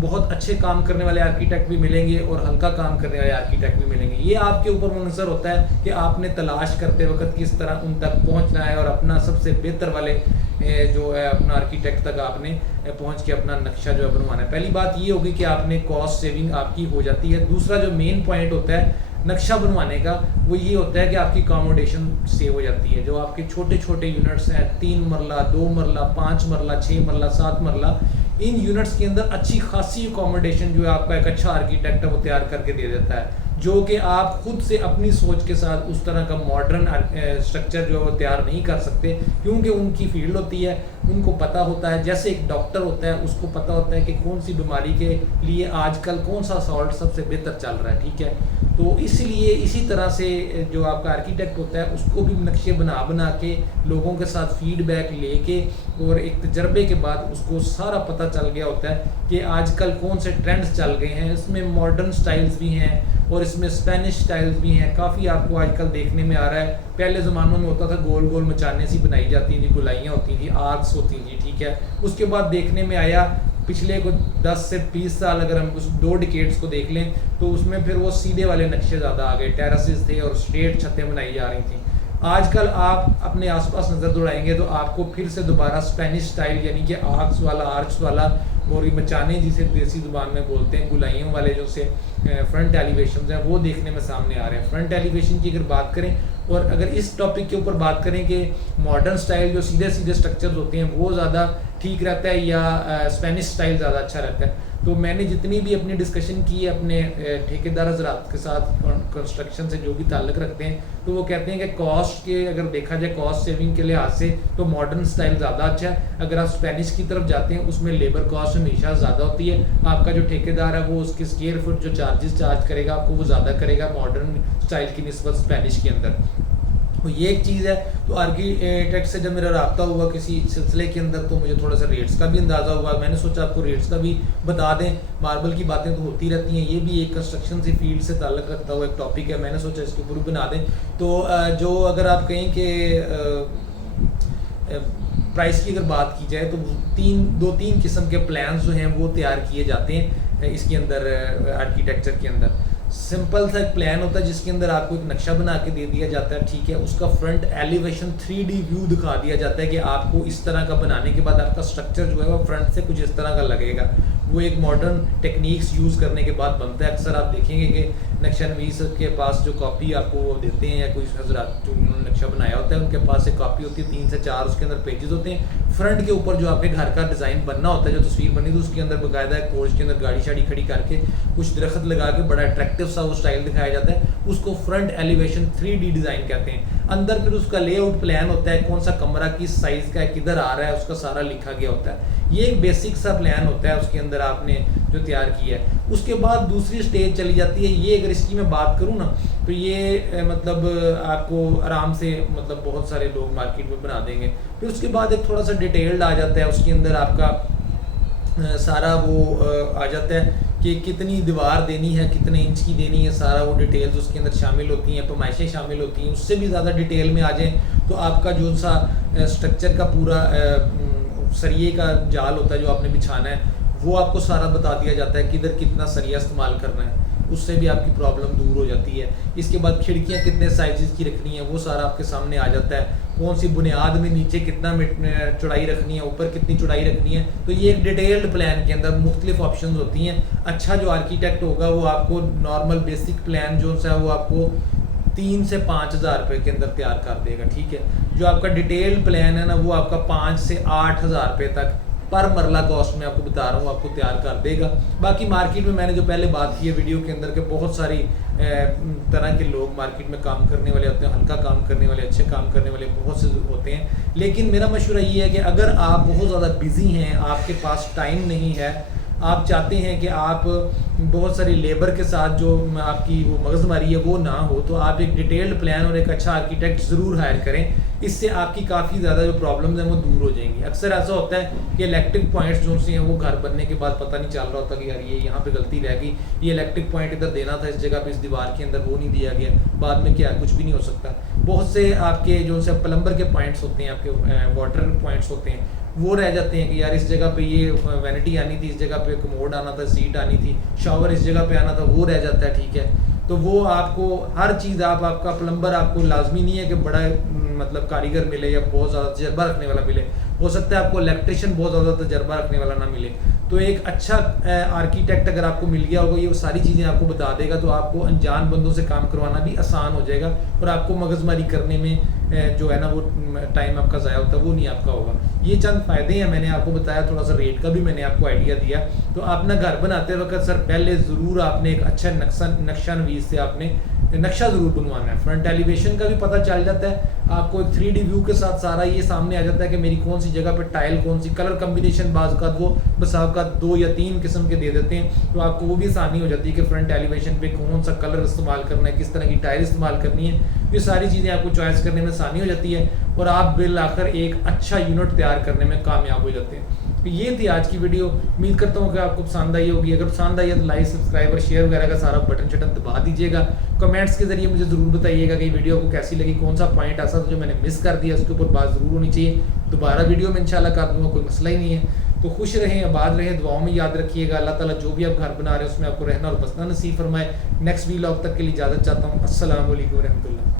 بہت اچھے کام کرنے والے آرکیٹیکٹ بھی ملیں گے اور ہلکا کام کرنے والے آرکیٹیکٹ بھی ملیں گے. یہ آپ کے اوپر منحصر ہوتا ہے کہ آپ نے تلاش کرتے وقت کس طرح ان تک پہنچنا ہے اور اپنا سب سے بہتر والے جو ہے اپنا آرکیٹیکٹ تک آپ نے پہنچ کے اپنا نقشہ جو ہے بنوانا ہے. پہلی بات یہ ہوگی کہ آپ نے کاسٹ سیونگ آپ کی ہو جاتی ہے. دوسرا جو مین پوائنٹ ہوتا ہے نقشہ بنوانے کا وہ یہ ہوتا ہے کہ آپ کی اکاموڈیشن سیو ہو جاتی ہے. جو آپ کے چھوٹے چھوٹے یونٹس ہیں 3 مرلہ 2 مرلہ 5 مرلہ 6 مرلہ 7 مرلہ, ان یونٹس کے اندر اچھی خاصی اکاموڈیشن جو ہے آپ کا ایک اچھا آرکیٹیکٹ ہے وہ تیار کر کے دے دیتا ہے, جو کہ آپ خود سے اپنی سوچ کے ساتھ اس طرح کا ماڈرن اسٹرکچر جو ہے وہ تیار نہیں کر سکتے, کیونکہ ان کی فیلڈ ہوتی ہے, ان کو پتہ ہوتا ہے. جیسے ایک ڈاکٹر ہوتا ہے اس کو پتہ ہوتا ہے کہ کون سی بیماری کے لیے آج کل کون سا سالٹ سب سے بہتر چل رہا ہے, ٹھیک ہے. تو اسی لیے اسی طرح سے جو آپ کا آرکیٹیکٹ ہوتا ہے اس کو بھی نقشے بنا کے لوگوں کے ساتھ فیڈ بیک لے کے اور ایک تجربے کے بعد اس کو سارا پتہ چل گیا ہوتا ہے کہ آج کل کون سے ٹرینڈز چل گئے ہیں. اس میں ماڈرن سٹائلز بھی ہیں اور اس میں اسپینش سٹائلز بھی ہیں. کافی آپ کو آج کل دیکھنے میں آ رہا ہے. پہلے زمانوں میں ہوتا تھا گول گول مچانے سی بنائی جاتی تھیں, گلائیاں ہوتی تھیں, آرکس ہوتی تھیں, ٹھیک ہے. اس کے بعد دیکھنے میں آیا پچھلے کو 10 سے 20 سال اگر ہم اس 2 ڈیکیڈز کو دیکھ لیں تو اس میں پھر وہ سیدھے والے نقشے زیادہ آ گئے, ٹیرسز تھے اور اسٹریٹ چھتیں بنائی جا رہی تھیں. آج کل آپ اپنے آس پاس نظر دوڑائیں گے تو آپ کو پھر سے دوبارہ اسپینش سٹائل یعنی کہ آرکس والا آرچس والا اور یہ مچانے جسے دیسی زبان میں بولتے ہیں, گلائیوں والے جو سے فرنٹ ایلیویشنز ہیں وہ دیکھنے میں سامنے آ رہے ہیں. فرنٹ ایلیویشن کی اگر بات کریں اور اگر اس ٹاپک کے اوپر بات کریں کہ ماڈرن سٹائل جو سیدھے سیدھے سٹرکچرز ہوتے ہیں وہ زیادہ ٹھیک رہتا ہے یا اسپینش سٹائل زیادہ اچھا رہتا ہے, تو میں نے جتنی بھی اپنی ڈسکشن کی ہے اپنے ٹھیکیدار حضرات کے ساتھ کنسٹرکشن سے جو بھی تعلق رکھتے ہیں تو وہ کہتے ہیں کہ کاسٹ کے اگر دیکھا جائے کاسٹ سیونگ کے لحاظ سے تو ماڈرن سٹائل زیادہ اچھا ہے. اگر آپ اسپینش کی طرف جاتے ہیں اس میں لیبر کاسٹ ہمیشہ زیادہ ہوتی ہے. آپ کا جو ٹھیکیدار ہے وہ اس کے اسکوائر فٹ جو چارجز چارج کرے گا آپ کو وہ زیادہ کرے گا ماڈرن سٹائل کی نسبت اسپینش کے اندر. تو یہ ایک چیز ہے. تو آرکیٹیکٹ سے جب میرا رابطہ ہوا کسی سلسلے کے اندر تو مجھے تھوڑا سا ریٹس کا بھی اندازہ ہوا. میں نے سوچا آپ کو ریٹس کا بھی بتا دیں, ماربل کی باتیں تو ہوتی رہتی ہیں, یہ بھی ایک کنسٹرکشن سے فیلڈ سے تعلق رکھتا ہوا ایک ٹاپک ہے, میں نے سوچا اس کے اوپر بنا دیں. تو جو اگر آپ کہیں کہ پرائس کی اگر بات کی جائے تو 2-3 قسم کے پلانز جو ہیں وہ تیار کیے جاتے ہیں اس کے اندر آرکیٹیکچر کے اندر. سمپل سا ایک پلان ہوتا ہے جس کے اندر آپ کو ایک نقشہ بنا کے دے دیا جاتا ہے, ٹھیک ہے. اس کا فرنٹ ایلیویشن 3D ویو دکھا دیا جاتا ہے کہ آپ کو اس طرح کا بنانے کے بعد آپ کا اسٹرکچر جو ہے وہ فرنٹ سے کچھ اس طرح کا لگے گا. وہ ایک ماڈرن ٹیکنیکس یوز کرنے کے بعد بنتا ہے. اکثر آپ دیکھیں گے کہ نقشہ نویس کے پاس جو کاپی آپ کو وہ دیتے ہیں یا کوئی حضرات جو انہوں نے نقشہ بنایا ہوتا ہے ان کے پاس ایک کاپی ہوتی ہے 3 سے 4 اس کے اندر پیجز ہوتے ہیں. فرنٹ کے اوپر جو آپ کے گھر کا ڈیزائن بننا ہوتا ہے جو تصویر بنی تو اس کے اندر باقاعدہ ایک پورچ کے اندر گاڑی شاڑی کھڑی کر کے کچھ درخت لگا کے بڑا اٹریکٹیو سا وہ اسٹائل دکھایا جاتا ہے. اس کو فرنٹ ایلیویشن 3D ڈیزائن کہتے ہیں. اندر پھر اس کا لے آؤٹ پلان ہوتا ہے, کون سا کمرہ کس سائز کا ہے, کدھر آ رہا ہے, اس کا سارا لکھا گیا ہوتا ہے. یہ ایک بیسک سا پلان ہوتا ہے اس کے اندر آپ نے جو تیار کیا ہے. اس کے بعد دوسری سٹیج چلی جاتی ہے. یہ اگر اس کی میں بات کروں نا تو یہ مطلب آپ کو آرام سے مطلب بہت سارے لوگ مارکیٹ میں بنا دیں گے. پھر اس کے بعد ایک تھوڑا سا ڈیٹیلڈ آ جاتا ہے, اس کے اندر آپ کا سارا وہ آ جاتا ہے کہ کتنی دیوار دینی ہے, کتنے انچ کی دینی ہے, سارا وہ ڈیٹیلز اس کے اندر شامل ہوتی ہیں, پیمائشیں شامل ہوتی ہیں. اس سے بھی زیادہ ڈیٹیل میں آ جائیں تو آپ کا جو سا اسٹرکچر کا پورا سریے کا جال ہوتا ہے جو آپ نے بچھانا ہے وہ آپ کو سارا بتا دیا جاتا ہے, کدھر کتنا سریا استعمال کرنا ہے. اس سے بھی آپ کی پرابلم دور ہو جاتی ہے. اس کے بعد کھڑکیاں کتنے سائزز کی رکھنی ہیں وہ سارا آپ کے سامنے آ جاتا ہے. کون سی بنیاد میں نیچے کتنا چوڑائی رکھنی ہے, اوپر کتنی چوڑائی رکھنی ہے. تو یہ ایک ڈیٹیلڈ پلان کے اندر مختلف آپشنز ہوتی ہیں. اچھا جو آرکیٹیکٹ ہوگا وہ آپ کو نارمل بیسک پلان جو ہے وہ آپ کو 3 سے 5 ہزار روپے کے اندر تیار کر دے گا, ٹھیک ہے. جو آپ کا ڈیٹیل پلان ہے نا وہ آپ کا 5 سے 8 ہزار روپے تک پر مرلہ کاسٹ میں آپ کو بتا رہا ہوں آپ کو تیار کر دے گا. باقی مارکیٹ میں نے جو پہلے بات کی ہے ویڈیو کے اندر کہ بہت ساری طرح کے لوگ مارکیٹ میں کام کرنے والے ہوتے ہیں, ہلکا کام کرنے والے, اچھے کام کرنے والے بہت سے ہوتے ہیں. لیکن میرا مشورہ یہ ہے کہ اگر آپ بہت زیادہ بزی ہیں, آپ کے پاس ٹائم نہیں ہے, آپ چاہتے ہیں کہ آپ بہت ساری لیبر کے ساتھ جو آپ کی وہ مغز ماری ہے وہ نہ ہو, تو آپ ایک ڈیٹیلڈ پلان اور ایک اچھا آرکیٹیکٹ ضرور ہائر کریں. اس سے آپ کی کافی زیادہ جو پرابلمز ہیں وہ دور ہو جائیں گی. اکثر ایسا ہوتا ہے کہ الیکٹرک پوائنٹس جو سے ہیں وہ گھر بننے کے بعد پتہ نہیں چل رہا ہوتا کہ یار یہ یہاں پہ غلطی رہ گئی, یہ الیکٹرک پوائنٹ ادھر دینا تھا, اس جگہ پہ اس دیوار کے اندر وہ نہیں دیا گیا, بعد میں کیا کچھ بھی نہیں ہو سکتا. بہت سے آپ کے جو سے پلمبر کے پوائنٹس ہوتے ہیں, آپ کے واٹر پوائنٹس ہوتے ہیں, وہ رہ جاتے ہیں کہ یار اس جگہ پہ یہ وینٹی آنی تھی، اس جگہ پہ کموڈ آنا تھا، سیٹ آنی تھی، شاور اس جگہ پہ آنا تھا، وہ رہ جاتا ہے. ٹھیک ہے، تو وہ آپ کو ہر چیز آپ کا پلمبر آپ کو لازمی نہیں ہے کہ بڑا مطلب کاریگر ملے یا بہت زیادہ تجربہ رکھنے والا ملے. ہو سکتا ہے آپ کو الیکٹریشین بہت زیادہ تجربہ رکھنے والا نہ ملے. تو ایک اچھا آرکیٹیکٹ اگر آپ کو مل گیا ہوگا، یہ ساری چیزیں آپ کو بتا دے گا، تو آپ کو انجان بندوں سے کام کروانا بھی آسان ہو جائے گا، اور آپ کو مغز ماری کرنے میں جو ہے نا وہ ٹائم آپ کا ضائع ہوتا ہے وہ نہیں آپ کا ہوگا. یہ چند فائدے ہیں میں نے آپ کو بتایا، تھوڑا سا ریٹ کا بھی میں نے آپ کو آئیڈیا دیا. تو آپ نا گھر بناتے وقت سر پہلے ضرور آپ نے ایک اچھا نقشہ نویس سے آپ نے نقشہ ضرور بنوانا ہے. فرنٹ ایلیویشن کا بھی پتہ چل جاتا ہے آپ کو، ایک 3D ویو کے ساتھ سارا یہ سامنے آ جاتا ہے کہ میری کون سی جگہ پہ ٹائل، کون سی کلر کمبینیشن، بعض اوقات وہ بس اوقات 2 یا 3 قسم کے دے دیتے ہیں، تو آپ کو وہ بھی آسانی ہو جاتی ہے کہ فرنٹ ایلیویشن پہ کون سا کلر استعمال کرنا ہے، کس طرح کی ٹائل استعمال کرنی ہے. یہ ساری چیزیں آپ کو چوائس کرنے میں آسانی ہو جاتی ہے، اور آپ بالآخر ایک اچھا یونٹ تیار کرنے میں کامیاب ہو جاتے ہیں. یہ تھی آج کی ویڈیو، امید کرتا ہوں کہ آپ کو پسند آئی ہوگی. اگر پسند آئی ہے تو لائک، سبسکرائب اور شیئر وغیرہ کا سارا بٹن شٹن دبا دیجیے گا. کمنٹس کے ذریعے مجھے ضرور بتائیے گا کہ ویڈیو کو کیسی لگی، کون سا پوائنٹ ایسا تھا جو میں نے مس کر دیا، اس کے اوپر بات ضرور ہونی چاہیے. دوبارہ ویڈیو میں انشاءاللہ کر دوں گا، کوئی مسئلہ ہی نہیں ہے. تو خوش رہیں، آباد رہیں، دعاؤں میں یاد رکھیے گا. اللہ تعالیٰ جو بھی آپ گھر بنا رہے ہیں اس میں آپ کو رہنا اور بسنا نصیب فرمائے. نیکسٹ ویلاگ تک کے لیے اجازت چاہتا ہوں. السلام علیکم ورحمۃ اللہ.